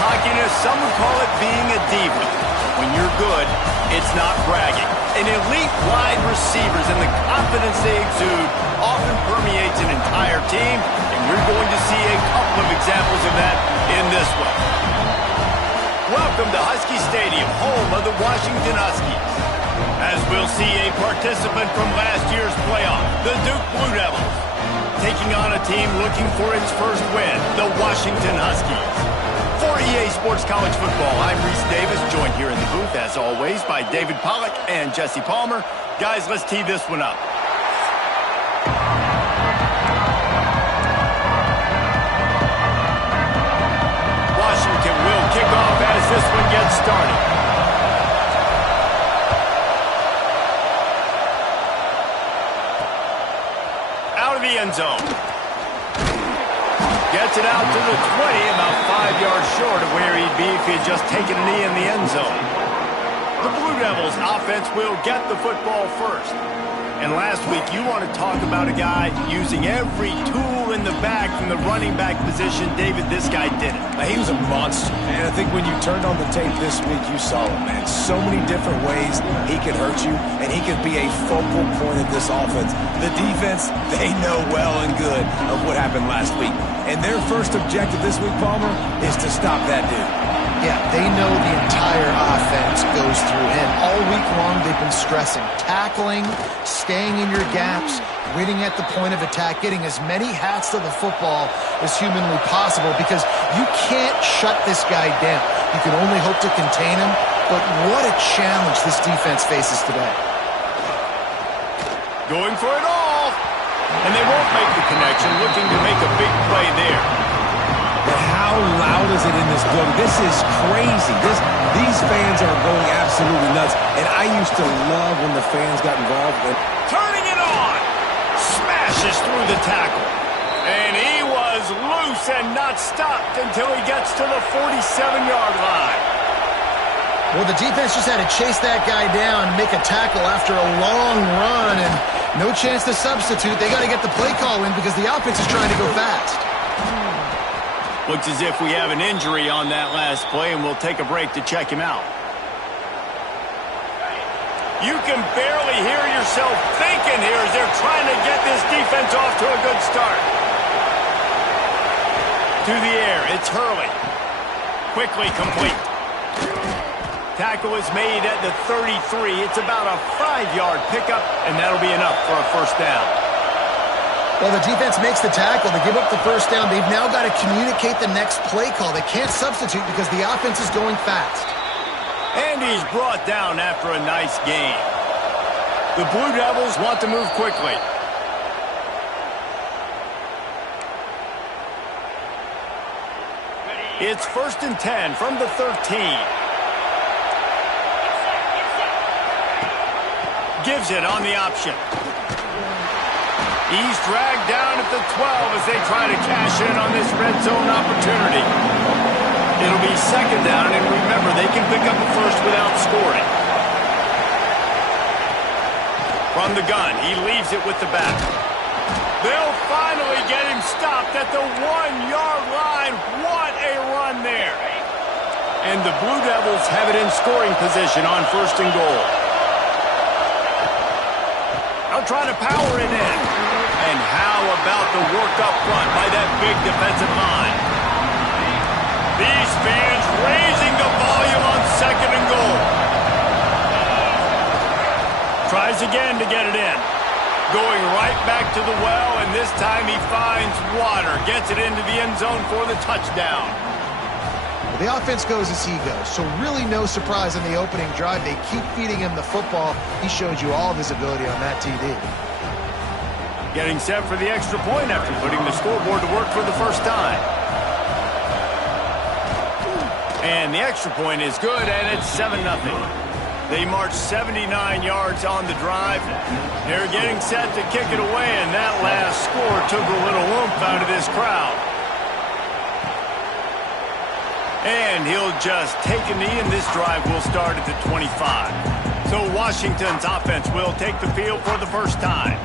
cockiness, some would call it being a diva. But when you're good, it's not bragging. An elite wide receivers and the confidence they exude often permeates an entire team, and you're going to see a couple of examples of that in this one. Welcome to Husky Stadium, home of the Washington Huskies. As we'll see a participant from last year's playoff, the Duke Blue Devils, taking on a team looking for its first win, the Washington Huskies. For EA Sports College Football, I'm Reese Davis, joined here in the booth, as always, by David Pollack and Jesse Palmer. Guys, let's tee this one up. Washington will kick off as this one gets started. Out of the end zone. Gets it out to the 20, about 5 yards short of where he'd be if he had just taken a knee in the end zone. The Blue Devils offense will get the football first. And last week, you want to talk about a guy using every tool in the bag from the running back position. David, this guy did it. He was a monster, man. I think when you turned on the tape this week, you saw it, man. So many different ways he could hurt you, and he could be a focal point of this offense. The defense, they know well and good of what happened last week. And their first objective this week, Palmer, is to stop that dude. Yeah, they know the entire offense goes through him. All week long, they've been stressing tackling, staying in your gaps, winning at the point of attack, getting as many hats to the football as humanly possible, because you can't shut this guy down. You can only hope to contain him, but what a challenge this defense faces today. Going for it all. And they won't make the connection, looking to make a big play there. But how loud is it in this building? This is crazy. These fans are going absolutely nuts. And I used to love when the fans got involved. Turning it on. Smashes through the tackle. And he was loose and not stopped until he gets to the 47-yard line. Well, the defense just had to chase that guy down and make a tackle after a long run, and no chance to substitute. They got to get the play call in because the offense is trying to go fast. Looks as if we have an injury on that last play, and we'll take a break to check him out. You can barely hear yourself thinking here as they're trying to get this defense off to a good start. To the air, it's Hurley. Quickly complete. Tackle is made at the 33. It's about a 5-yard pickup, and that'll be enough for a first down. Well, the defense makes the tackle. They give up the first down. They've now got to communicate the next play call. They can't substitute because the offense is going fast. And he's brought down after a nice gain. The Blue Devils want to move quickly. It's 1st and 10 from the 13. Gives it on the option. He's dragged down at the 12 as they try to cash in on this red zone opportunity. It'll be 2nd down, and remember, they can pick up a first without scoring. From the gun, he leaves it with the back. They'll finally get him stopped at the 1-yard line. What a run there. And the Blue Devils have it in scoring position on 1st and goal. They'll try to power it in. And how about the work up front by that big defensive line? These fans raising the volume on 2nd and goal. Tries again to get it in. Going right back to the well, and this time he finds water. Gets it into the end zone for the touchdown. The offense goes as he goes, so really no surprise in the opening drive. They keep feeding him the football. He showed you all of his ability on that TD. Getting set for the extra point after putting the scoreboard to work for the first time. And the extra point is good, and it's 7-0. They march 79 yards on the drive. They're getting set to kick it away, and that last score took a little oomph out of this crowd. And he'll just take a knee, and this drive will start at the 25. So Washington's offense will take the field for the first time.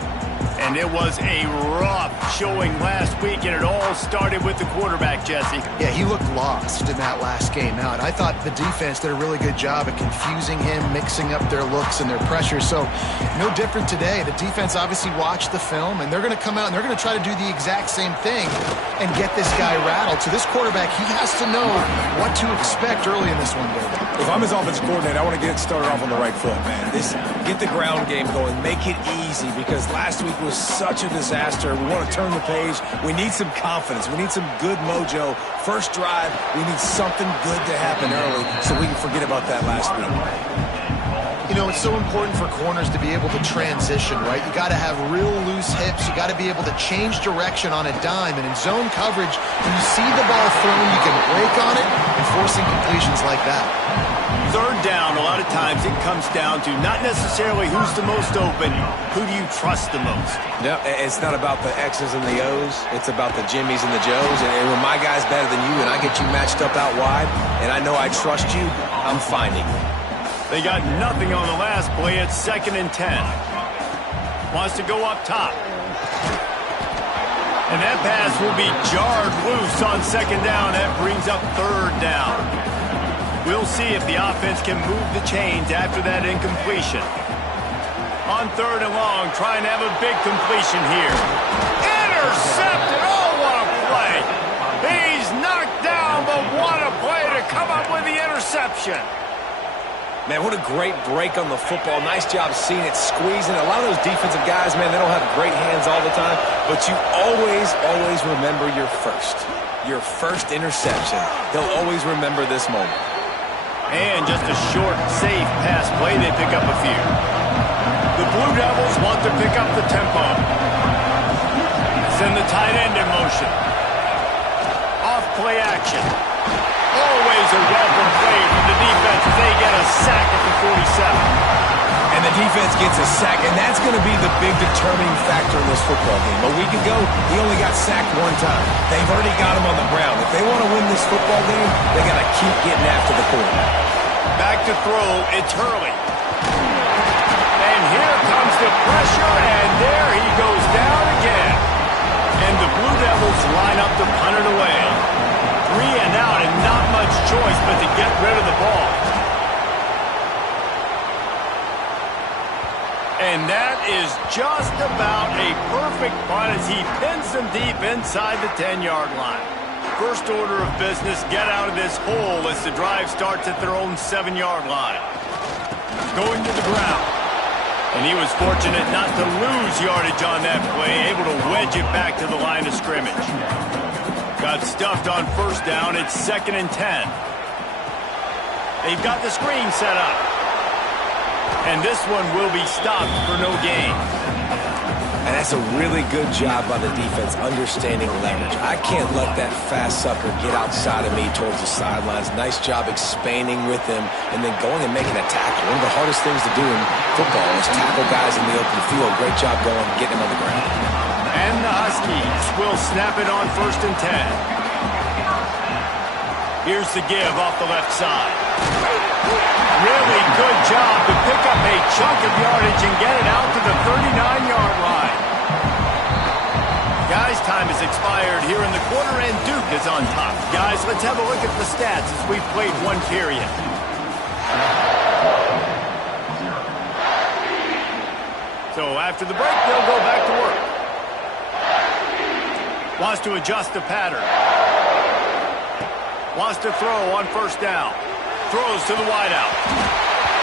And it was a rough showing last week, and it all started with the quarterback, Jesse. Yeah, he looked lost in that last game out. I thought the defense did a really good job of confusing him, mixing up their looks and their pressure. So no different today. The defense obviously watched the film, and they're going to come out and they're going to try to do the exact same thing and get this guy rattled. So this quarterback, he has to know what to expect early in this one, David. If I'm his offensive coordinator, I want to get it started off on the right foot, man. Get the ground game going. Make it easy, because last week was such a disaster. We want to turn the page. We need some confidence. We need some good mojo. First drive, we need something good to happen early so we can forget about that last week. You know, it's so important for corners to be able to transition, right? You got to have real loose hips. You got to be able to change direction on a dime. And in zone coverage, when you see the ball thrown, you can break on it and forcing completions like that. Third down, a lot of times it comes down to not necessarily who's the most open, who do you trust the most? No, it's not about the X's and the O's. It's about the Jimmies and the Joes. And when my guy's better than you and I get you matched up out wide and I know I trust you, I'm finding you. They got nothing on the last play. It's 2nd and 10. Wants to go up top. And that pass will be jarred loose on 2nd down. That brings up 3rd down. We'll see if the offense can move the chains after that incompletion. On 3rd and long, trying to have a big completion here. Intercepted! Oh, what a play! He's knocked down, but what a play to come up with the interception. Man, what a great break on the football. Nice job seeing it, squeezing. A lot of those defensive guys, man, they don't have great hands all the time, but you always remember your first interception. They'll always remember this moment. And just a short, safe pass play, they pick up a few. The Blue Devils want to pick up the tempo. Send the tight end in motion. Off play action. Always a welcome play from the defense as they get a sack at the 47. And the defense gets a sack, and that's going to be the big determining factor in this football game. A week ago, he only got sacked 1 time. They've already got him on the ground. If they want to win this football game, they got to keep getting after the quarterback. Back to throw, it's Hurley. And here comes the pressure, and there he goes down again. And the Blue Devils line up to punt it away. 3 and out, and not much choice but to get rid of the ball. And that is just about a perfect punt as he pins them deep inside the 10-yard line. First order of business, get out of this hole as the drive starts at their own 7-yard line. Going to the ground. And he was fortunate not to lose yardage on that play, able to wedge it back to the line of scrimmage. Got stuffed on 1st down. It's 2nd and 10. They've got the screen set up. And this one will be stopped for no gain. And that's a really good job by the defense, understanding leverage. I can't let that fast sucker get outside of me towards the sidelines. Nice job expanding with him and then going and making a tackle. One of the hardest things to do in football is tackle guys in the open field. Great job going, getting them on the ground. And the Huskies will snap it on 1st and 10. Here's the give off the left side. Really good job to pick up a chunk of yardage and get it out to the 39-yard line. Guys, time has expired here in the quarter, and Duke is on top. Guys, let's have a look at the stats as we've played 1 period. So after the break, they'll go back to work. Wants to adjust the pattern. Wants to throw on 1st down. Throws to the wideout.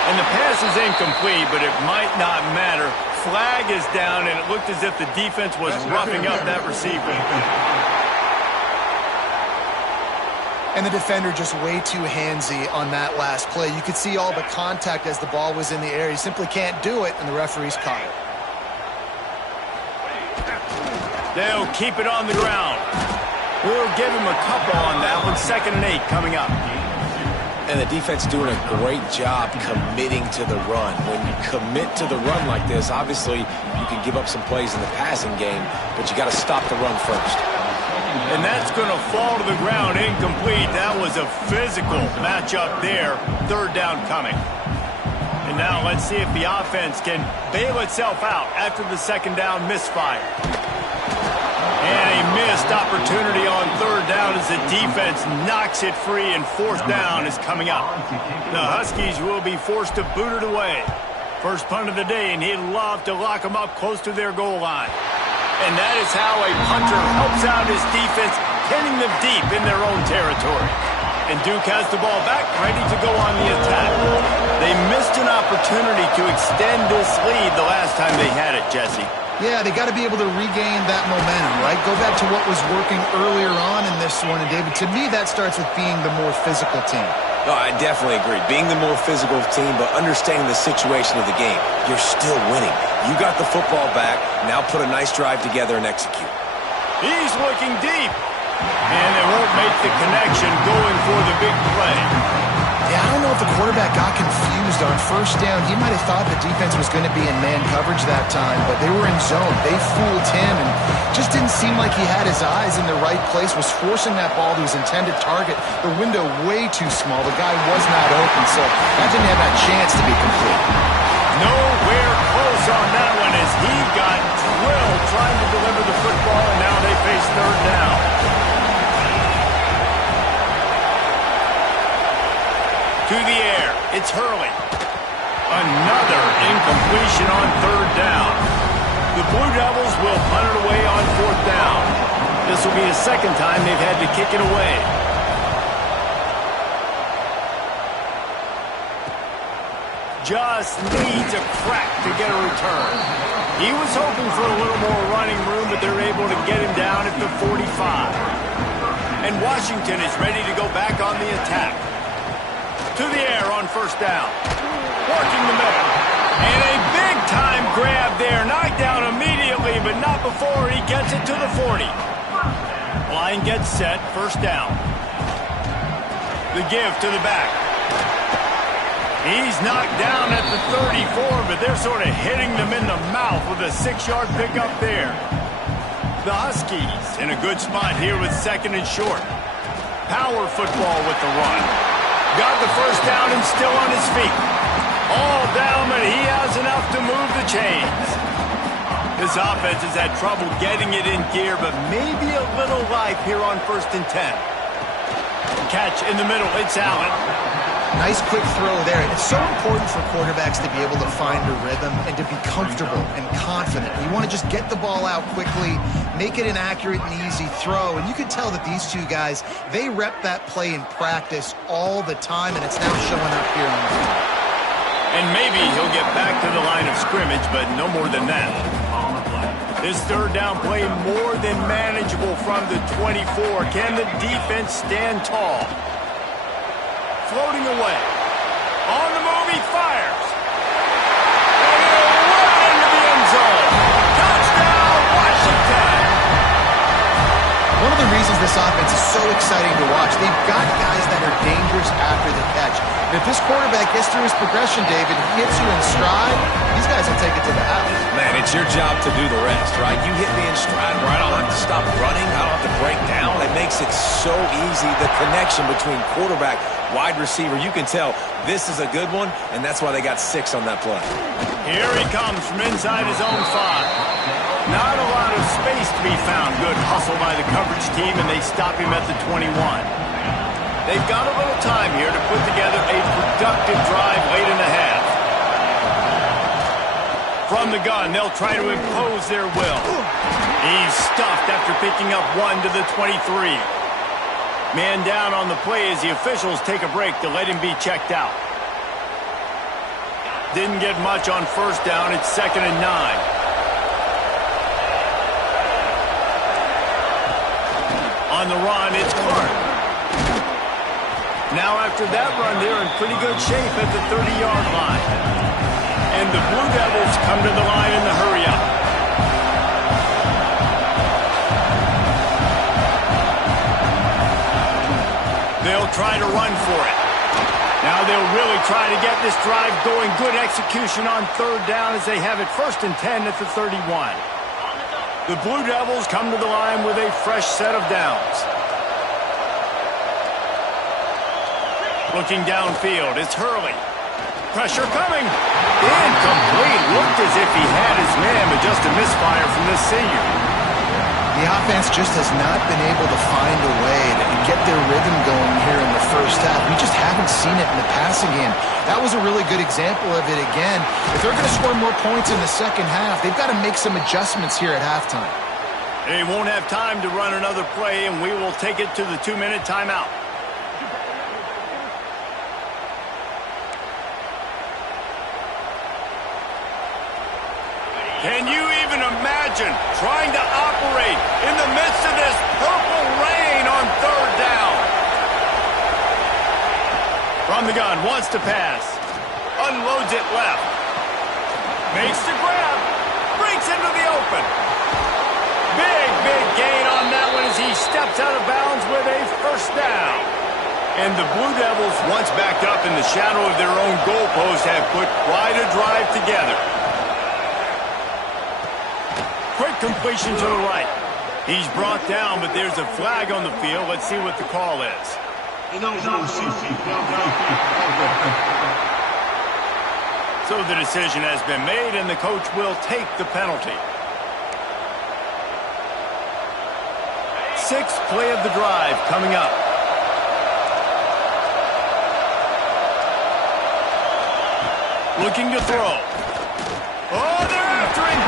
And the pass is incomplete, but it might not matter. Flag is down, and it looked as if the defense was roughing up that receiver. And the defender just way too handsy on that last play. You could see all the contact as the ball was in the air. He simply can't do it, and the referee's caught it. They'll keep it on the ground. We'll give him a couple on that one. 2nd and 8 coming up. And the defense doing a great job committing to the run. When you commit to the run like this, obviously you can give up some plays in the passing game, but you got to stop the run first. And that's going to fall to the ground incomplete. That was a physical matchup there. 3rd down coming. And now let's see if the offense can bail itself out after the second down misfire. And a missed opportunity on third down as the defense knocks it free, and fourth down is coming up. The Huskies will be forced to boot it away. First punt of the day, and he'd love to lock them up close to their goal line. And that is how a punter helps out his defense, pinning them deep in their own territory. And Duke has the ball back, ready to go on the attack. They missed an opportunity to extend this lead the last time they had it, Jesse. Yeah, they got to be able to regain that momentum, right? Go back to what was working earlier on in this one. And, David, to me, that starts with being the more physical team. No, I definitely agree. Being the more physical team, but understanding the situation of the game. You're still winning. You got the football back. Now put a nice drive together and execute. He's looking deep. And they won't make the connection going for the big play. Yeah, I don't know if the quarterback got confused on first down. He might have thought the defense was going to be in man coverage that time, but they were in zone. They fooled him and just didn't seem like he had his eyes in the right place, was forcing that ball to his intended target. The window way too small. The guy was not open, so that didn't have that chance to be complete. Nowhere close on that one as he got drilled trying to deliver the football, and now they face third down. To the air, it's Hurley. Another incompletion on third down. The Blue Devils will punt it away on fourth down. This will be the second time they've had to kick it away. Just needs a crack to get a return. He was hoping for a little more running room, but they're able to get him down at the 45. And Washington is ready to go back on the attack. To the air on first down. Working the middle. And a big-time grab there. Knocked down immediately, but not before he gets it to the 40. Line gets set. First down. The give to the back. He's knocked down at the 34, but they're sort of hitting them in the mouth with a 6-yard pickup there. The Huskies in a good spot here with second and short. Power football with the run. Got the first down and still on his feet. All down, but he has enough to move the chains. This offense has had trouble getting it in gear, but maybe a little life here on 1st and 10. Catch in the middle, it's Allen. Nice quick throw there. It's so important for quarterbacks to be able to find a rhythm and to be comfortable and confident. You want to just get the ball out quickly, make it an accurate and easy throw. And you can tell that these two guys, they rep that play in practice all the time, and it's now showing up here on the field. And maybe he'll get back to the line of scrimmage, but no more than that. This third down play more than manageable from the 24. Can the defense stand tall? Floating away. On the move, he fires. And he'll run into the end zone. Touchdown, Washington. One of the reasons this offense is so exciting to watch, they've got guys that are dangerous after the catch. And if this quarterback gets through his progression, David, he hits you in stride, these guys will take it to the house. Man, it's your job to do the rest, right? You hit me in stride where I don't have to stop running, I don't have to break down. It makes it so easy, the connection between quarterback, wide receiver. You can tell this is a good one, and that's why they got 6 on that play. Here he comes from inside his own 5. Not a lot of space to be found. Good hustle by the coverage team, and they stop him at the 21. They've got a little time here to put together a productive drive late in the half. From the gun, they'll try to impose their will. He's stuffed after picking up 1 to the 23. Man down on the play as the officials take a break to let him be checked out. Didn't get much on first down. It's 2nd and 9. On the run, it's Clark. Now after that run, they're in pretty good shape at the 30-yard line. And the Blue Devils come to the line in the hurry-up. They'll try to run for it. Now they'll really try to get this drive going. Good execution on third down as they have it 1st and 10 at the 31. The Blue Devils come to the line with a fresh set of downs. Looking downfield, it's Hurley. Pressure coming. Incomplete. Looked as if he had his man, but just a misfire from this senior. The offense just has not been able to find a way to get their rhythm going here in the first half. We just haven't seen it in the passing game. That was a really good example of it again. If they're going to score more points in the second half, they've got to make some adjustments here at halftime. They won't have time to run another play, and we will take it to the 2-minute timeout. Can you even imagine trying to operate in the midst of this purple rain on third down? From the gun, wants to pass. Unloads it left. Makes the grab. Breaks into the open. Big gain on that one as he steps out of bounds with a first down. And the Blue Devils, once backed up in the shadow of their own goalpost, have put quite a drive together. Quick completion to the right. He's brought down, but there's a flag on the field. Let's see what the call is. So the decision has been made, and the coach will take the penalty. Sixth play of the drive coming up. Looking to throw. Oh, they're after him.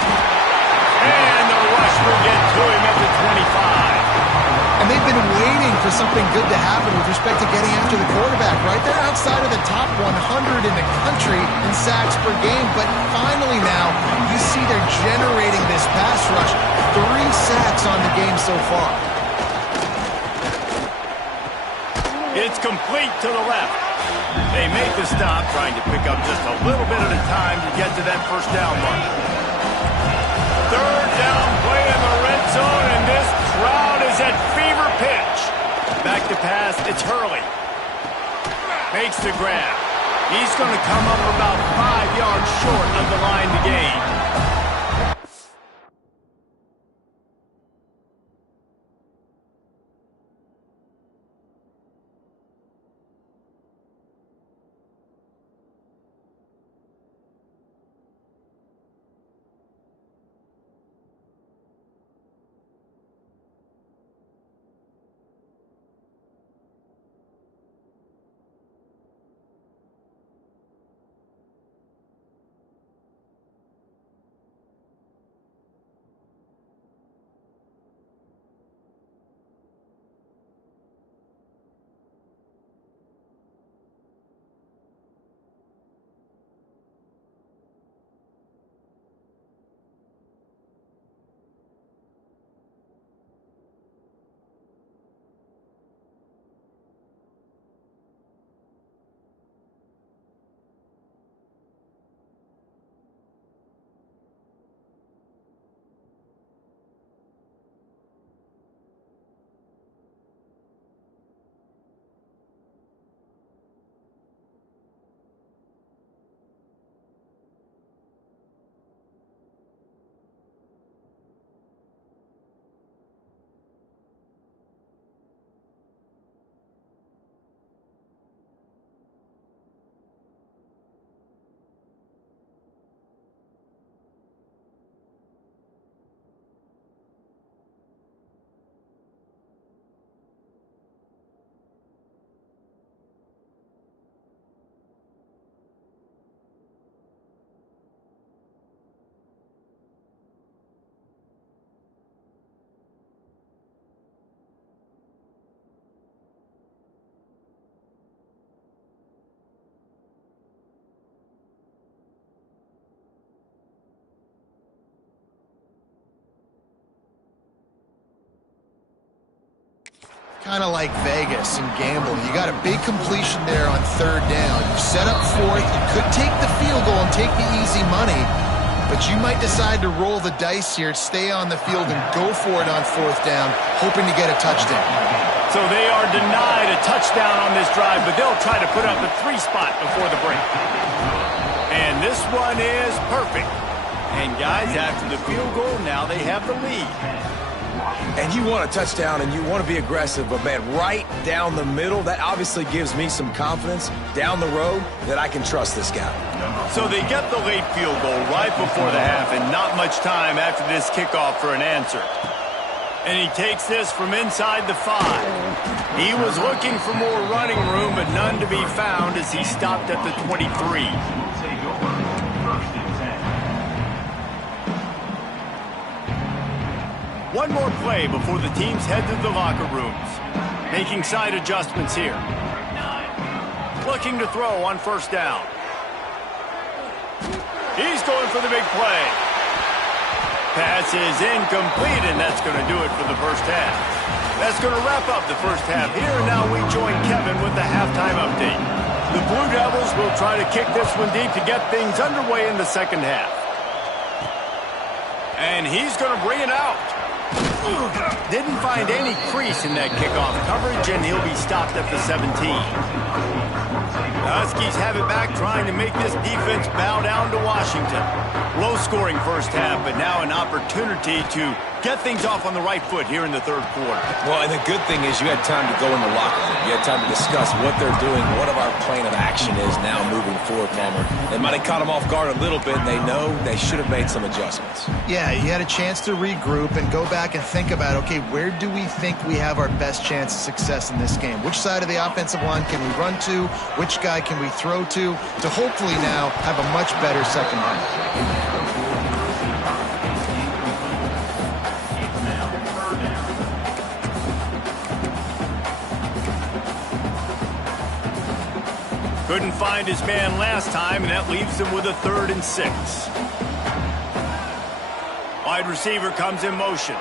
And the rush will get to him at the 25. And they've been waiting for something good to happen with respect to getting after the quarterback, right? They're outside of the top 100 in the country in sacks per game, but finally now you see they're generating this pass rush. 3 sacks on the game so far. It's complete to the left. They make the stop, trying to pick up just a little bit at a time to get to that first down mark. Third down play in the red zone, and this crowd is at fever pitch. Back to pass, it's Hurley. Makes the grab. He's going to come up about 5 yards short of the line to gain. Kind of like Vegas and gambling. You got a big completion there on third down. You set up fourth. You could take the field goal and take the easy money, but you might decide to roll the dice here, stay on the field, and go for it on fourth down, hoping to get a touchdown. So they are denied a touchdown on this drive, but they'll try to put up a 3 spot before the break. And this one is perfect. And guys, after the field goal, now they have the lead. And you want a touchdown and you want to be aggressive, but, man, right down the middle, that obviously gives me some confidence down the road that I can trust this guy. So they get the late field goal right before the half and not much time after this kickoff for an answer. And he takes this from inside the 5. He was looking for more running room, but none to be found as he stopped at the 23. One more play before the teams head to the locker rooms. Making side adjustments here. Looking to throw on first down. He's going for the big play. Pass is incomplete, and that's going to do it for the first half. That's going to wrap up the first half here. And now we join Kevin with the halftime update. The Blue Devils will try to kick this one deep to get things underway in the second half. And he's going to bring it out. Didn't find any crease in that kickoff coverage, and he'll be stopped at the 17. The Huskies have it back, trying to make this defense bow down to Washington. Low-scoring first half, but now an opportunity to get things off on the right foot here in the third quarter. Well, and the good thing is you had time to go in the locker room. You had time to discuss what they're doing, what our plan of action is now moving forward, Palmer. They might have caught them off guard a little bit, and they know they should have made some adjustments. Yeah, you had a chance to regroup and go back and think about, okay, where do we think we have our best chance of success in this game? Which side of the offensive line can we run to? Which guy can we throw to hopefully now have a much better second half? Couldn't find his man last time, and that leaves him with a 3rd and 6. Wide receiver comes in motion.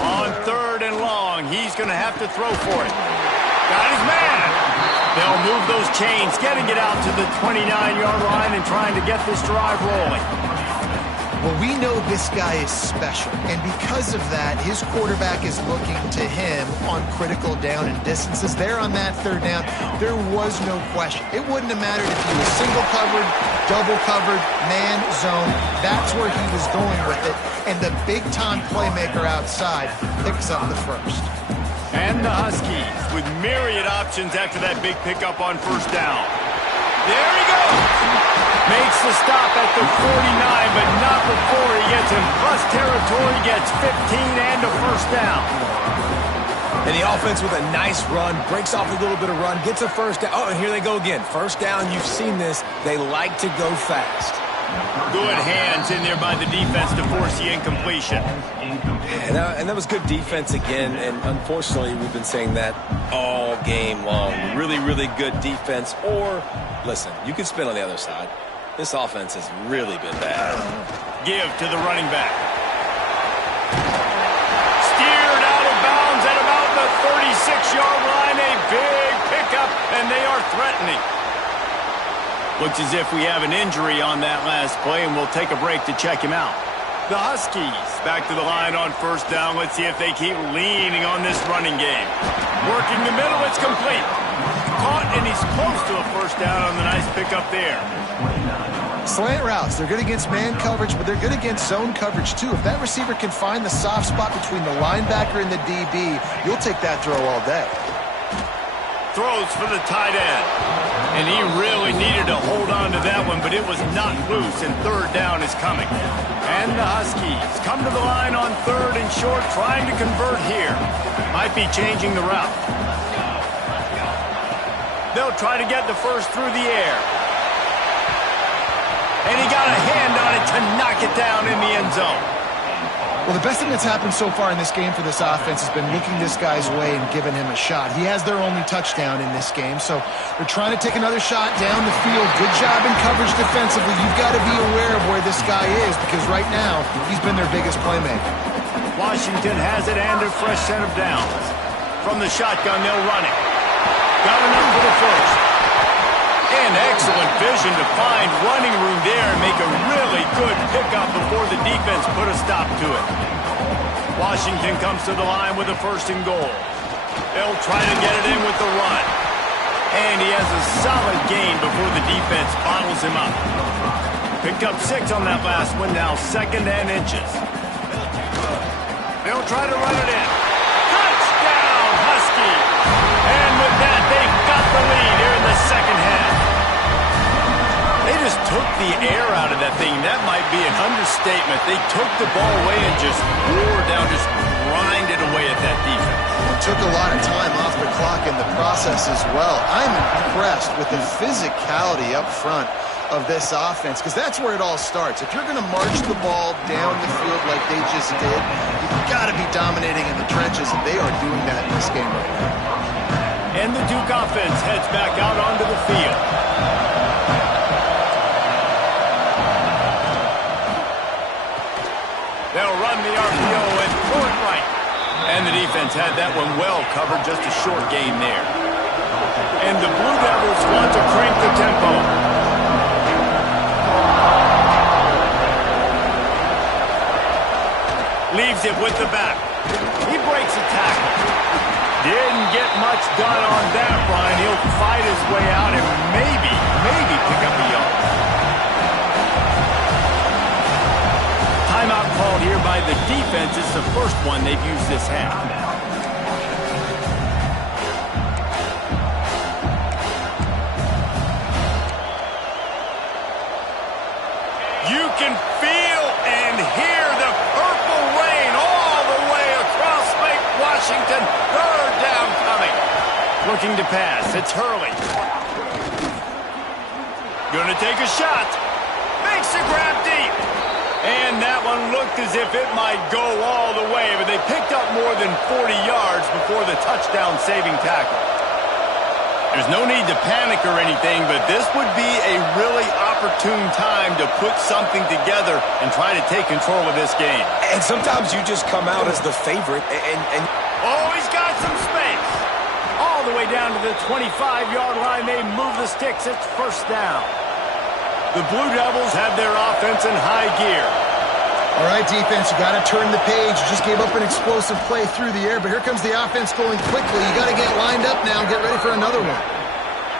On 3rd and long, he's going to have to throw for it. Got his man. They'll move those chains, getting it out to the 29-yard line and trying to get this drive rolling. Well, we know this guy is special, and because of that, his quarterback is looking to him on critical down and distances. There on that 3rd down, there was no question. It wouldn't have mattered if he was single covered, double covered, man, zone. That's where he was going with it, and the big-time playmaker outside picks up the first. And the Huskies with myriad options after that big pickup on first down. There he goes! Makes the stop at the 49, but not before he gets in plus territory, gets 15 and a first down. And the offense with a nice run, breaks off a little bit of run, gets a first down. Oh, and here they go again. First down, you've seen this. They like to go fast. Good hands in there by the defense to force the incompletion. And that was good defense again, and unfortunately we've been saying that all game long. Really, really good defense. Or, listen, you can spin on the other side. This offense has really been bad. Give to the running back. Steered out of bounds at about the 36-yard line. A big pickup, and they are threatening. Looks as if we have an injury on that last play, and we'll take a break to check him out. The Huskies back to the line on first down. Let's see if they keep leaning on this running game. Working the middle, it's complete. Caught, and he's close to a first down on the nice pickup there. Slant routes, they're good against man coverage, but they're good against zone coverage too. If that receiver can find the soft spot between the linebacker and the DB, you'll take that throw all day. Throws for the tight end. And he really needed to hold on to that one, but it was not loose, and 3rd down is coming. And the Huskies come to the line on 3rd and short, trying to convert here. Might be changing the route. They'll try to get the first through the air. And he got a hand on it to knock it down in the end zone. Well, the best thing that's happened so far in this game for this offense has been looking this guy's way and giving him a shot. He has their only touchdown in this game, so they're trying to take another shot down the field. Good job in coverage defensively. You've got to be aware of where this guy is because right now he's been their biggest playmaker. Washington has it and a fresh set of downs. From the shotgun, they'll run it. Got enough for the first. And excellent vision to find running room there and make a really good pickup before the defense put a stop to it. Washington comes to the line with a 1st and goal. They'll try to get it in with the run. And he has a solid gain before the defense bottles him up. Picked up 6 on that last one, now 2nd and inches. They'll try to run it in. Touchdown, Husky! And with that, they've got the lead here in the second half. They just took the air out of that thing. That might be an understatement. They took the ball away and just wore down, just grinded away at that defense. It took a lot of time off the clock in the process as well. I'm impressed with the physicality up front of this offense, because that's where it all starts. If you're going to march the ball down the field like they just did, you've got to be dominating in the trenches, and they are doing that in this game right now. And the Duke offense heads back out onto the field. They'll run the RPO and throw it right. And the defense had that one well covered, just a short gain there. And the Blue Devils want to crank the tempo. Leaves it with the back. He breaks a tackle. Didn't get much done on that, Brian. He'll fight his way out and maybe pick up a yard. Timeout called here by the defense. It's the first one they've used this half. You can feel and hear the purple rain all the way across Lake Washington. 3rd down coming. Looking to pass. It's Hurley. Gonna take a shot. Makes a grab deep. And that one looked as if it might go all the way, but they picked up more than 40 yards before the touchdown-saving tackle. There's no need to panic or anything, but this would be a really opportune time to put something together and try to take control of this game. And sometimes you just come out as the favorite and Oh, he's got some space. All the way down to the 25-yard line. They move the sticks. It's 1st down. The Blue Devils have their offense in high gear. All right, defense, you got to turn the page. You just gave up an explosive play through the air, but here comes the offense going quickly. You got to get lined up now and get ready for another one.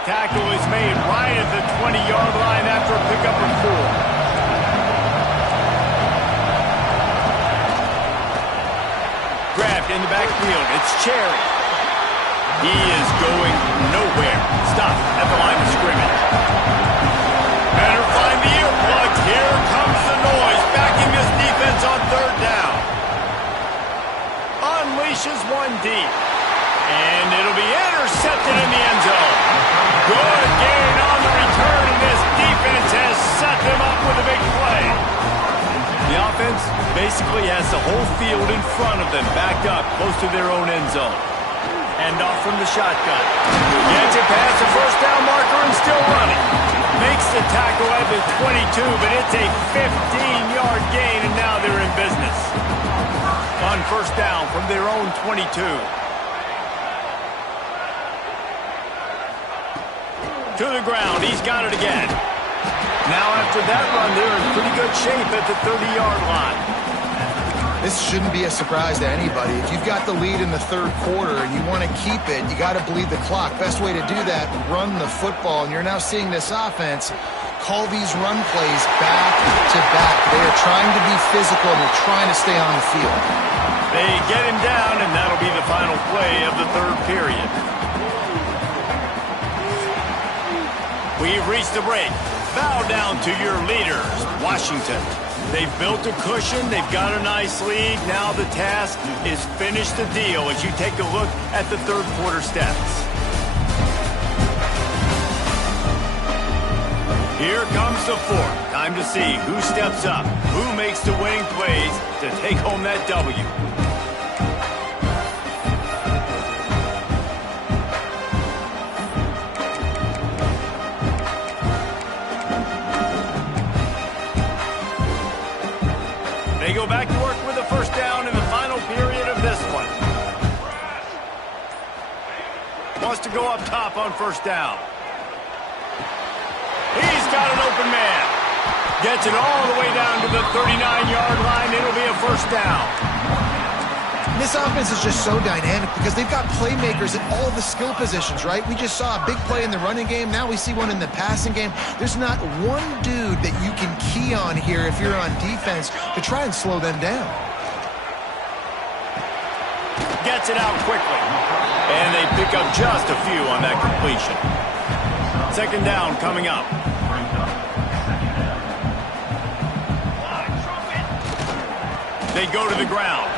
Tackle is made right at the 20-yard line after a pickup of 4. Grabbed in the backfield. It's Cherry. He is going nowhere. Stop at the line of scrimmage. Better find the earplugs. Here comes the noise. Backing this defense on 3rd down. Unleashes one deep. And it'll be intercepted in the end zone. Good gain on the return, and this defense has set them up with a big play. The offense basically has the whole field in front of them, backed up close to their own end zone. Hand off from the shotgun. Gets it past the 1st down marker and still running. Makes the tackle at the 22, but it's a 15-yard gain, and now they're in business. On 1st down from their own 22. To the ground. He's got it again. Now after that run, they're in pretty good shape at the 30-yard line. This shouldn't be a surprise to anybody. If you've got the lead in the 3rd quarter and you want to keep it, you got to bleed the clock. Best way to do that, run the football. And you're now seeing this offense call these run plays back to back. They are trying to be physical, and they're trying to stay on the field. They get him down, and that'll be the final play of the 3rd period. We've reached the break. Bow down to your leaders, Washington. They've built a cushion. They've got a nice lead. Now the task is finish the deal as you take a look at the 3rd quarter stats. Here comes the 4th. Time to see who steps up, who makes the winning plays to take home that W. They go back to work with a 1st down in the final period of this one. Wants to go up top on 1st down. He's got an open man. Gets it all the way down to the 39-yard line. It'll be a 1st down. This offense is just so dynamic because they've got playmakers at all the skill positions, right? We just saw a big play in the running game. Now we see one in the passing game. There's not one dude that you can key on here if you're on defense to try and slow them down. Gets it out quickly. And they pick up just a few on that completion. Second down coming up. They go to the ground.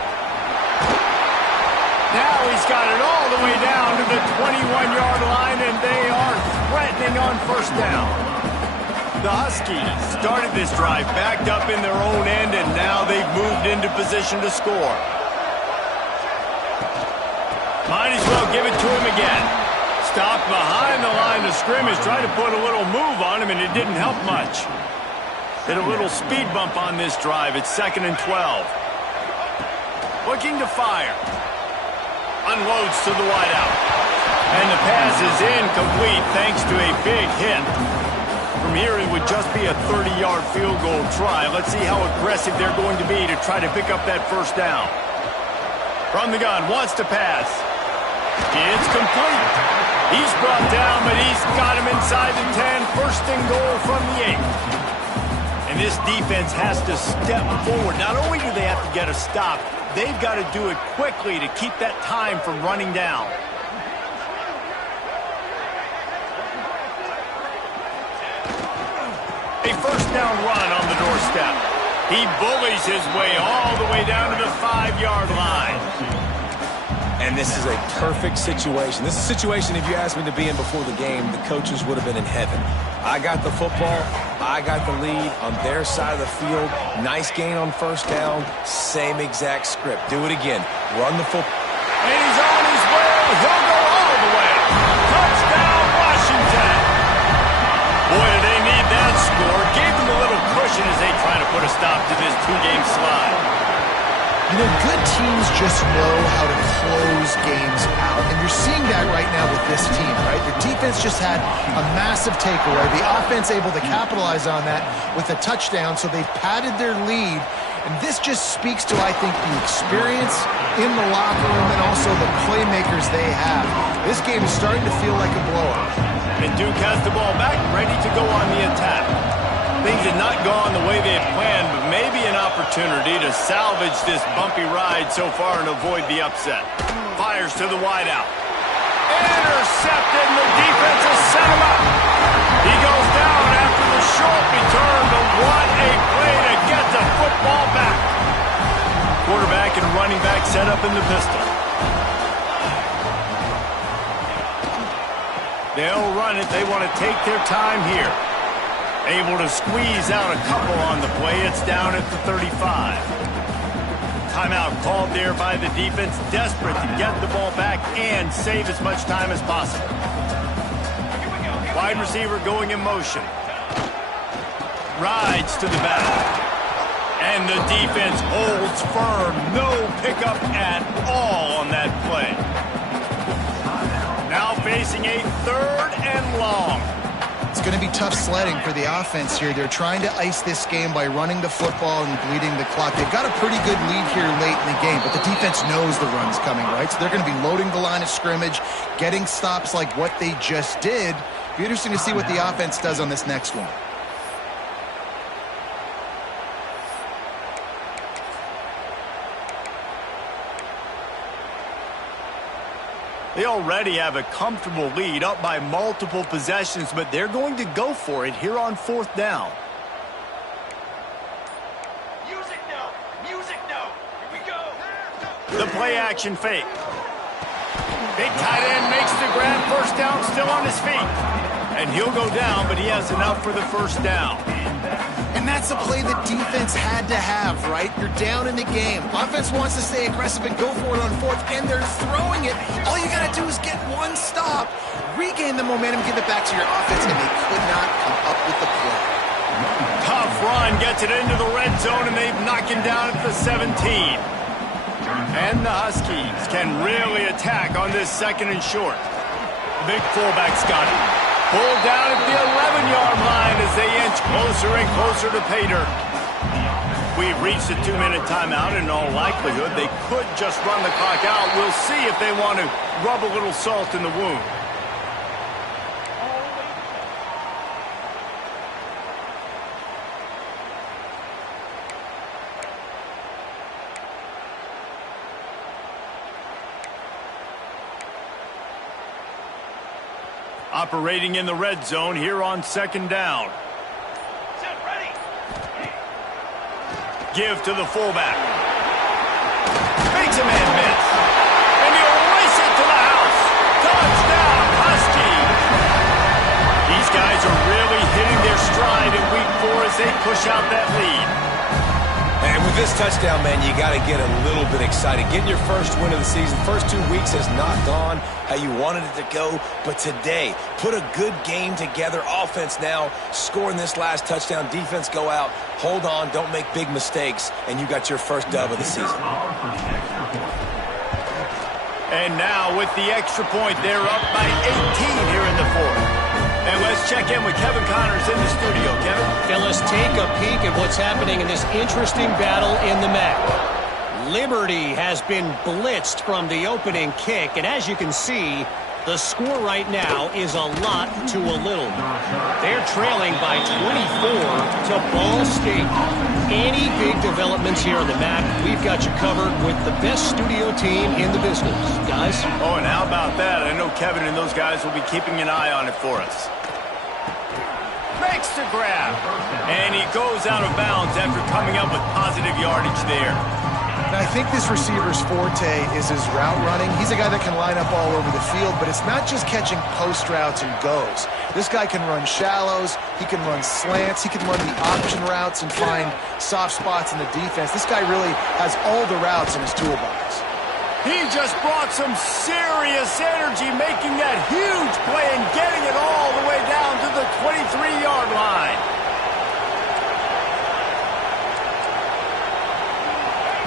Now he's got it all the way down to the 21-yard line, and they are threatening on first down. The Huskies started this drive backed up in their own end, and now they've moved into position to score. Might as well give it to him again. Stopped behind the line of scrimmage, tried to put a little move on him, and it didn't help much. Hit a little speed bump on this drive. It's 2nd and 12. Looking to fire. Unloads to the wideout. And the pass is incomplete thanks to a big hit. From here, it would just be a 30-yard field goal try. Let's see how aggressive they're going to be to try to pick up that first down. From the gun, wants to pass. It's complete. He's brought down, but he's got him inside the 10. First and goal from the 8. And this defense has to step forward. Not only do they have to get a stop, they've got to do it quickly to keep that time from running down. A first down run on the doorstep. He bullies his way all the way down to the 5-yard line. And this is a perfect situation. This is a situation, if you asked me to be in before the game, the coaches would have been in heaven. I got the football. I got the lead on their side of the field. Nice gain on first down. Same exact script. Do it again. Run the football. And he's on his way. He'll go all the way. Touchdown, Washington. Boy, did they need that score. Gave them a little cushion as they try to put a stop to this 2-game slide. You know, good teams just know how to close games out. And you're seeing that right now with this team, right? The defense just had a massive takeaway. The offense able to capitalize on that with a touchdown, so they've padded their lead. And this just speaks to, I think, the experience in the locker room and also the playmakers they have. This game is starting to feel like a blowout. And Duke has the ball back, ready to go on the attack. Things had not gone the way they had planned, but maybe an opportunity to salvage this bumpy ride so far and avoid the upset. Fires to the wideout. Intercepted, and the defense has set him up. He goes down after the short return, but what a play to get the football back. Quarterback and running back set up in the pistol. They'll run it. They want to take their time here. Able to squeeze out a couple on the play. It's down at the 35. Timeout called there by the defense, desperate to get the ball back and save as much time as possible. Wide receiver going in motion. Rides to the back. And the defense holds firm. No pickup at all on that play. Now facing a 3rd and long. It's going to be tough sledding for the offense here. They're trying to ice this game by running the football and bleeding the clock. They've got a pretty good lead here late in the game, but the defense knows the run's coming, right? So they're going to be loading the line of scrimmage, getting stops like what they just did. It'll be interesting to see what the offense does on this next one. They already have a comfortable lead, up by multiple possessions, but they're going to go for it here on 4th down. Music note! Music note! Here we go! The play action fake. Big tight end makes the grab, first down, still on his feet. And he'll go down, but he has enough for the first down. And that's a play that defense had to have, right? You're down in the game. Offense wants to stay aggressive and go for it on 4th, and they're throwing it. All you got to do is get one stop, regain the momentum, give it back to your offense, and they could not come up with the play. Tough run, gets it into the red zone, and they've knocked him down at the 17. And the Huskies can really attack on this 2nd and short. The big fullback's got it. Pulled down at the 11-yard line as they inch closer and closer to pay dirt. we've reached the 2-minute timeout. In all likelihood, they could just run the clock out. We'll see if they want to rub a little salt in the wound. Operating in the red zone here on 2nd down. Set, ready. Give to the fullback. Makes a man miss. And he'll race it to the house. Touchdown, Huskies. These guys are really hitting their stride in week 4 as they push out that lead. And with this touchdown, man, you got to get a little bit excited. Getting your first win of the season. First 2 weeks has not gone how you wanted it to go. But today, put a good game together. Offense now scoring this last touchdown. Defense go out. Hold on. Don't make big mistakes. And you got your first dub of the season. And now with the extra point, they're up by 18 here in the 4th. And let's check in with Kevin Connors in the studio. Kevin? Phyllis, take a peek at what's happening in this interesting battle in the MAC. Liberty has been blitzed from the opening kick, and as you can see, the score right now is a lot to a little. They're trailing by 24 to Ball State. Any big developments here in the MAC, we've got you covered with the best studio team in the business. Guys? Oh, and how about that? I know Kevin and those guys will be keeping an eye on it for us. Makes the grab. And he goes out of bounds after coming up with positive yardage there. And I think this receiver's forte is his route running. He's a guy that can line up all over the field, but it's not just catching post routes and goes. This guy can run shallows, he can run slants, he can run the option routes and find soft spots in the defense. This guy really has all the routes in his toolbox. He just brought some serious energy, making that huge play and getting it all the way down to the 23-yard line.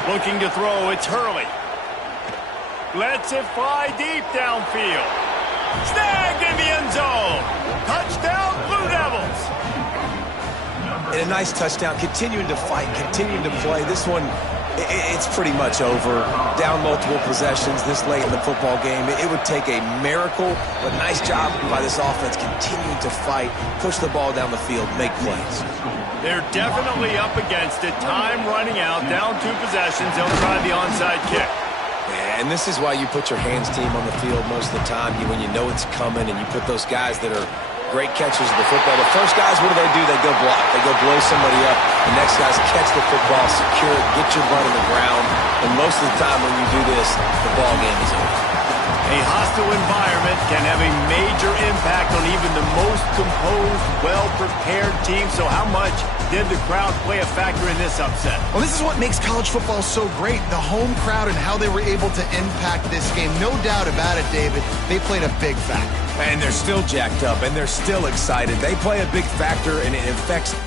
Looking to throw, it's Hurley. Lets it fly deep downfield. Snagged in the end zone. Touchdown, Blue Devils. And a nice touchdown. Continuing to fight, continuing to play. This one, it's pretty much over. Down multiple possessions this late in the football game. It would take a miracle, but nice job by this offense continuing to fight, push the ball down the field, make plays. They're definitely up against it. Time running out, down 2 possessions. They'll try the onside kick. And this is why you put your hands team on the field most of the time. When you know it's coming and you put those guys that are great catchers of the football. The first guys, what do? They go block. They go blow somebody up. The next guys catch the football, secure it, get your butt on the ground. And most of the time when you do this, the ball game is over. A hostile environment can have a major impact on even the most composed, well-prepared team. So how much did the crowd play a factor in this upset? Well, this is what makes college football so great. The home crowd and how they were able to impact this game. No doubt about it, David. They played a big factor. And they're still jacked up, and they're still excited. They play a big factor, and it affects